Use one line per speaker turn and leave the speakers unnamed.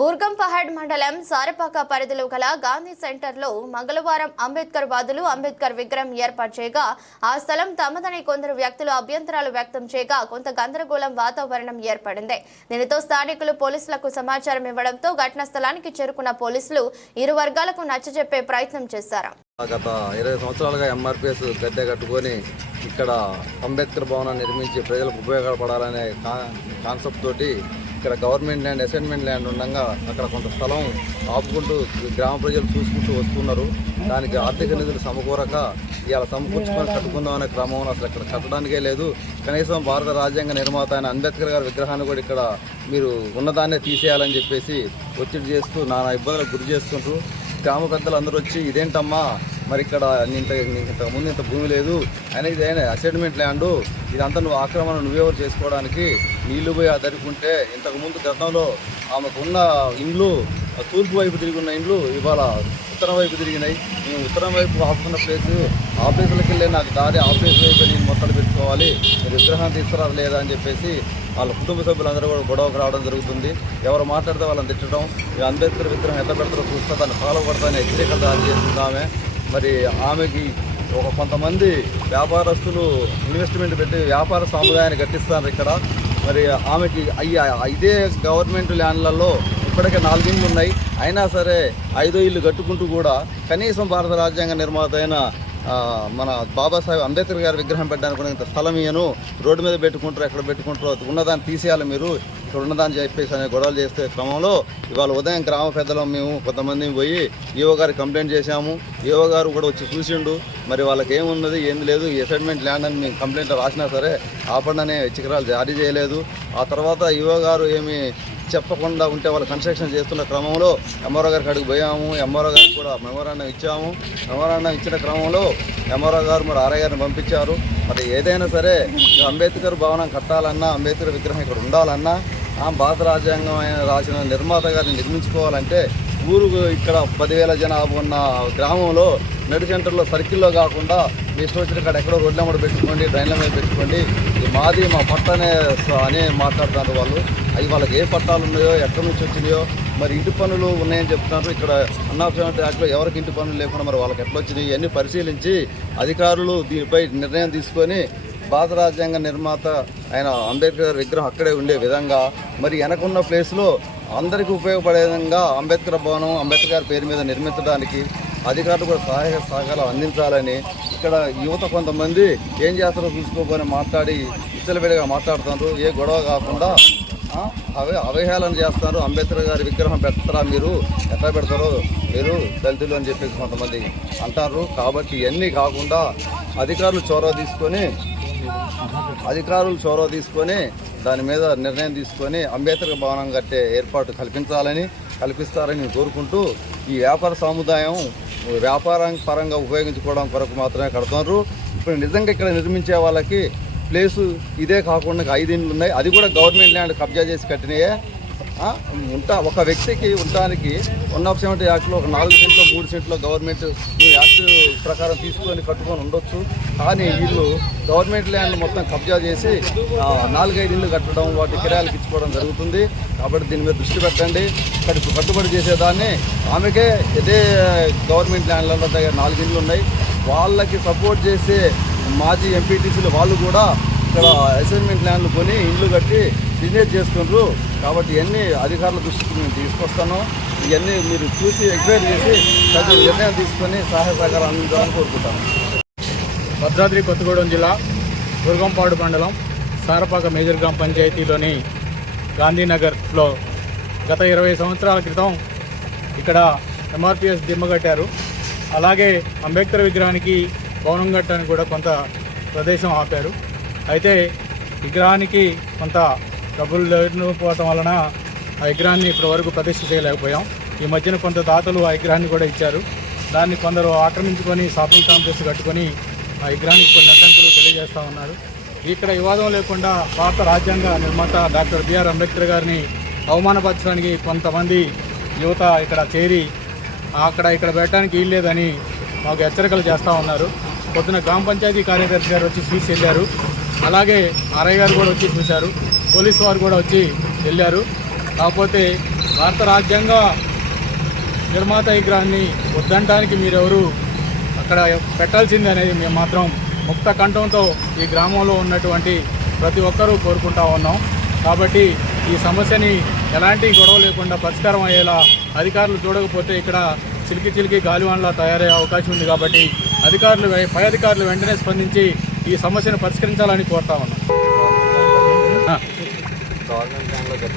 బూర్గంపహాడ్ మండలం సారపాక పరిధిలో గల గాంధీ సెంటర్లో మంగళవారం అంబేద్కర్ వాదులు అంబేద్కర్ విగ్రహం ఏర్పాటు చేయగా ఆ స్థలం తమదని కొందరు వ్యక్తులు అభ్యంతరాలు వ్యక్తం చేయగా కొంత గందరగోళం వాతావరణం ఏర్పడింది. దీనితో స్థానికులు పోలీసులకు సమాచారం ఇవ్వడంతో ఘటనా స్థలానికి చేరుకున్న పోలీసులు ఇరు వర్గాలకు నచ్చజెప్పే ప్రయత్నం చేశారు.
గత ఇరవై సంవత్సరాలుగా ఎంఆర్పిఎస్ గద్దె కట్టుకొని ఇక్కడ అంబేద్కర్ భవనాన్ని నిర్మించి ప్రజలకు ఉపయోగపడాలనే కాన్సెప్ట్ తోటి ఇక్కడ గవర్నమెంట్ ల్యాండ్ అసైన్మెంట్ ల్యాండ్ ఉండగా అక్కడ కొంత స్థలం ఆపుకుంటూ గ్రామ ప్రజలు చూసుకుంటూ వస్తున్నారు. దానికి ఆర్థిక నిధులు సమకూరక ఇవాళ సమకూర్చుకొని కట్టుకుందాం అనే క్రమంలో అసలు ఇక్కడ కట్టడానికే లేదు. కనీసం భారత రాజ్యాంగ నిర్మాత అయిన అంబేద్కర్ గారి విగ్రహాన్ని కూడా ఇక్కడ మీరు ఉన్నదాన్నే తీసేయాలని చెప్పేసి ఒత్తిడి చేస్తూ నానా ఇబ్బందులకు గురి చేస్తుంటారు గ్రామ పెద్దలు అందరూ వచ్చి ఇదేంటమ్మా? మరి ఇక్కడ ఇంత ఇంతకు ముందు ఇంత భూమి లేదు. అయినా ఇది అయినా అసైన్మెంట్ ల్యాండ్. ఇదంతా నువ్వు ఆక్రమణ నువ్వెవరు చేసుకోవడానికి నీళ్ళు పోయి ఆ ఇంతకు ముందు గతంలో ఆమెకు ఉన్న ఇండ్లు తూర్పు వైపు తిరిగి ఉన్న ఇండ్లు ఇవాళ ఉత్తరం వైపు తిరిగినాయి. నేను ఉత్తరం వైపు ఆపుకున్న ప్లేస్ ఆ వెళ్ళే నాకు దారి ఆఫీస్ వైపు నేను మొత్తాలు పెట్టుకోవాలి. మీరు విగ్రహం తీసుకురాదు లేదా అని చెప్పేసి వాళ్ళ కుటుంబ సభ్యులందరూ కూడా గొడవకు రావడం జరుగుతుంది. ఎవరు మాట్లాడితే వాళ్ళని తిట్టడం ఈ అంబేద్కర్ విగ్రహం ఎంత పెడతారో చూస్తే దాన్ని ఫాలో పడతానే హెచ్చరికలు దారి చేస్తుంది ఆమె. మరి ఆమెకి ఒక కొంతమంది వ్యాపారస్తులు ఇన్వెస్ట్మెంట్ పెట్టి వ్యాపార సముదాయాన్ని కట్టిస్తారు ఇక్కడ. మరి ఆమెకి అయ్యా ఇదే గవర్నమెంట్ ల్యాండ్లలో ఇప్పటికే నాలుగిండ్లు ఉన్నాయి. అయినా సరే ఐదో ఇల్లు కట్టుకుంటూ కూడా కనీసం భారత రాజ్యాంగ నిర్మాత అయిన మన బాబాసాహెబ్ అంబేద్కర్ గారి విగ్రహం పెట్టడానికి స్థలం ఇయ్యను. రోడ్డు మీద పెట్టుకుంటారు ఎక్కడ పెట్టుకుంటారో ఉన్నదాన్ని తీసేయాలి మీరు. ఇక్కడ ఉన్నదాన్ని చెప్పేసి అనే గొడవలు చేసే క్రమంలో ఇవాళ ఉదయం గ్రామ పెద్దలు మేము కొంతమంది పోయి ఈవో గారికి కంప్లైంట్ చేశాము. ఈవో గారు కూడా వచ్చి చూసిండు. మరి వాళ్ళకి ఏమున్నది ఏం లేదు అసైన్మెంట్ ల్యాండ్ అని మేము కంప్లైంట్ రాసినా సరే ఆపడనే చికరాలు జారీ చేయలేదు. ఆ తర్వాత ఈవో గారు ఏమి చెప్పకుండా ఉంటే వాళ్ళు కన్స్ట్రక్షన్ చేస్తున్న క్రమంలో ఎంఆర్ఓ గారికి అడుగు పోయాము. ఎంఆర్ఓ గారికి కూడా మెమోరాండం ఇచ్చాము. మెమోరాండం ఇచ్చిన క్రమంలో ఎంఆర్ఓ గారు మరి ఆర్ఐ గారిని పంపించారు. మరి ఏదైనా సరే అంబేద్కర్ భవనం కట్టాలన్నా అంబేద్కర్ విగ్రహం ఇక్కడ ఉండాలన్నా భారత రాజ్యాంగం ఆయన రాసిన నిర్మాత గారిని నిర్మించుకోవాలంటే ఊరు ఇక్కడ పదివేల జనాభా ఉన్న గ్రామంలో నడి సెంటర్లో సర్కిల్లో కాకుండా మీ ఇష్టం వచ్చిన కాడ ఎక్కడో రోడ్ల మీద పెట్టుకోండి డ్రైన్ల మీద పెట్టుకోండి. మాది మా పట్టనే అనే మాట్లాడుతున్నారు వాళ్ళు. అవి వాళ్ళకి ఏ పట్టాలు ఉన్నాయో ఎక్కడి నుంచి వచ్చినాయో మరి ఇంటి పనులు ఉన్నాయని చెప్తున్నారు. ఇక్కడ అన్నాప్షన్ యాక్ట్లో ఎవరికి ఇంటి పనులు లేకుండా మరి వాళ్ళకి ఎట్లా వచ్చినాయి ఇవన్నీ పరిశీలించి అధికారులు దీనిపై నిర్ణయం తీసుకొని భారత రాజ్యాంగ నిర్మాత ఆయన అంబేద్కర్ విగ్రహం అక్కడే ఉండే విధంగా మరి వెనకున్న ప్లేస్లో అందరికీ ఉపయోగపడే విధంగా అంబేద్కర్ భవనం అంబేద్కర్ గారి పేరు మీద నిర్మించడానికి అధికారులు కూడా సహాయ సహకారాలు అందించాలని ఇక్కడ యువత కొంతమంది ఏం చేస్తారో చూసుకోకొని మాట్లాడి ఇచ్చలబిడిగా మాట్లాడుతున్నారు. ఏ గొడవ కాకుండా అవే అవహేళన చేస్తారు. అంబేద్కర్ గారి విగ్రహం పెడతారా మీరు? ఎట్లా పెడతారో మీరు దళితులు అని చెప్పేసి కొంతమంది అంటారు. కాబట్టి ఇవన్నీ కాకుండా అధికారులు చొరవ తీసుకొని అధికారులు చొరవ తీసుకొని దాని మీద నిర్ణయం తీసుకొని అంబేద్కర్ భవనం కట్టే ఏర్పాటు కల్పించాలని కల్పిస్తారని కోరుకుంటూ ఈ వ్యాపార సముదాయం వ్యాపారం పరంగా ఉపయోగించుకోవడం కొరకు మాత్రమే కడుతున్నారు. ఇప్పుడు నిజంగా ఇక్కడ నిర్మించే వాళ్ళకి ప్లేసు ఇదే కాకుండా ఐదు ఇండ్లు ఉన్నాయి అది కూడా గవర్నమెంట్ ల్యాండ్ కబ్జా చేసి కట్టినాయే. ఉంటా ఒక వ్యక్తికి ఉండటానికి వన్ ఆఫ్ సెవెంటీ యాక్ట్లో ఒక నాలుగు సెంట్లో మూడు సెంట్లో గవర్నమెంట్ యాక్ట్ ప్రకారం తీసుకొని కట్టుకొని ఉండొచ్చు. కానీ వీళ్ళు గవర్నమెంట్ ల్యాండ్ మొత్తం కబ్జా చేసి నాలుగైదు ఇళ్ళు కట్టడం వాటి కిరాయిలకు ఇచ్చుకోవడం జరుగుతుంది. కాబట్టి దీని మీద దృష్టి పెట్టండి. ఇక్కడ కట్టుబడి చేసేదాన్ని. ఆమెకే ఇదే గవర్నమెంట్ ల్యాండ్ల దగ్గర నాలుగు ఇళ్ళు ఉన్నాయి. వాళ్ళకి సపోర్ట్ చేసే మాజీ ఎంపీటీసీలు వాళ్ళు కూడా ఇక్కడ అసైన్మెంట్ ల్యాండ్లు కొని ఇండ్లు కట్టి బిజినెస్ చేస్తుండ్రు. కాబట్టి ఇవన్నీ అధికారుల దృష్టికి మేము తీసుకొస్తాను. ఇవన్నీ మీరు చూసి ఎంక్వైరీ చేసి తగిన నిర్ణయం తీసుకొని సహాయ సహకారం అందించాలని కోరుకుంటాను.
భద్రాద్రి కొత్తగూడెం జిల్లా దుర్గంపాడు మండలం సారపాక మేజర్ గ్రామ పంచాయతీలోని గాంధీనగర్లో గత ఇరవై సంవత్సరాల క్రితం ఇక్కడ ఎంఆర్పిఎస్ దిమ్మ కట్టారు. అలాగే అంబేద్కర్ విగ్రహానికి భవనం కట్టడానికి కూడా కొంత ప్రదేశం ఆపారు. అయితే విగ్రహానికి కొంత డబ్బులు లేకపోవటం వలన ఆ విగ్రహాన్ని ఇప్పటి వరకు ప్రతిష్ఠ చేయలేకపోయాం. ఈ మధ్యన కొంత దాతలు ఆ విగ్రహాన్ని కూడా ఇచ్చారు. దాన్ని కొందరు ఆక్రమించుకొని షాపింగ్ కాంప్లెక్స్ కట్టుకొని ఆ విగ్రహానికి కొన్ని అడ్డంకులు తెలియజేస్తూ ఉన్నారు. ఇక్కడ వివాదం లేకుండా భారత రాజ్యాంగ నిర్మాత డాక్టర్ బిఆర్ అంబేద్కర్ గారిని అవమానపరచడానికి కొంతమంది యువత ఇక్కడ చేరి అక్కడ ఇక్కడ పెట్టడానికి వీల్లేదని మాకు హెచ్చరికలు చేస్తూ ఉన్నారు. పొద్దున గ్రామ పంచాయతీ కార్యదర్శి గారు వచ్చి చూసి వెళ్ళారు అలాగే ఆర్ఐ గారు కూడా వచ్చి చూశారు. పోలీసు వారు కూడా వచ్చి వెళ్ళారు. కాకపోతే భారత రాజ్యాంగ నిర్మాత విగ్రహాన్ని వద్దంటానికి మీరెవరు అక్కడ పెట్టాల్సింది అనేది మేము మాత్రం ముక్త కంఠంతో ఈ గ్రామంలో ఉన్నటువంటి ప్రతి ఒక్కరూ కోరుకుంటా ఉన్నాం. కాబట్టి ఈ సమస్యని ఎలాంటి గొడవ లేకుండా పరిష్కారం అయ్యేలా అధికారులు చూడకపోతే ఇక్కడ చిలికి చిలికి గాలివాన్లా తయారయ్యే అవకాశం ఉంది కాబట్టి అధికారులు పై అధికారులు వెంటనే స్పందించి ఈ సమస్యను పరిష్కరించాలని కోరుతా ఉన్నాం.
గవర్నమెంట్ ల్యాండ్లో గత